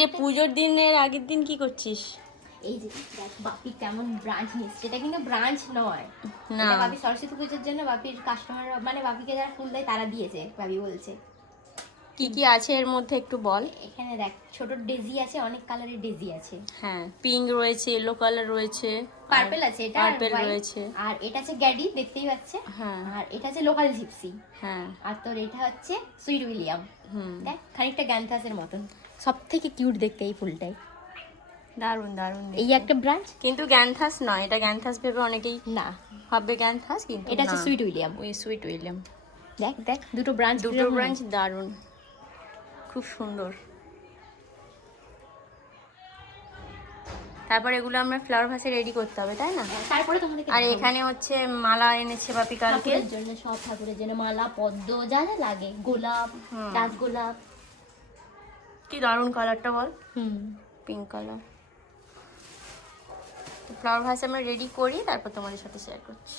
যে পুজোর দিনের আগের দিন কি করছিস? এই যে দেখ বাপি কেমন ব্রাঞ্চ নিচ্ছে, এটা কিন্তু ব্রাঞ্চ নয়, না এটা বাপি সরস্বতী পুজোর জন্য বাপির কাস্টমার মানে বাপিকে যারা ফুল দেয় তারা দিয়েছে, বাপি বলছে। কি কি আছে এর মধ্যে একটু বল। এখানে দেখ ছোট ডেজি আছে, অনেক কালারের ডেজি আছে। হ্যাঁ, পিঙ্ক রয়েছে, ইয়েলো কালার রয়েছে, পার্পল আছে, এটা পার্পল white, রয়েছে। আর এটা আছে গ্যাডি, দেখতেই পাচ্ছে। হ্যাঁ আর এটা আছে লোকাল জিপসি। হ্যাঁ। আর তোর এটা হচ্ছে সুইট উইলিয়াম। হুম, দেখ খানিকটা গ্যান্থাসের মতন, সব থেকে কিউট দেখতে এই ফুলটাই। দারুণ দারুণ। এই একটা ব্রাঞ্চ, কিন্তু গ্যান্থাস নয় এটা, গ্যান্থাস ভেবে অনেকেই না ভাববে গ্যান্থাস, কিন্তু এটা হচ্ছে না। Sweet William. ওই সুইট উইলিয়াম। দেখ দেখ দুটো ব্রাঞ্চ, দুটো ব্রাঞ্চ দারুণ, খুব সুন্দর। তারপর এগুলো আমরা ফ্লাওয়ার ভাসে রেডি করতে হবে, তাই না? তারপরে তোমাদের আর এখানে হচ্ছে মালা এনেছে বাপি কালকে। ঠাকুরের জন্য, সব ঠাকুরের জন্য মালা, পদ্ম, যা যা লাগে, গোলাপ, রাজগোলাপ। কি দারুণ কালারটা বল, হুম, পিঙ্ক কালার। তো ফ্লাওয়ার ভাস আমরা রেডি করি, তারপর তোমাদের সাথে শেয়ার করছি।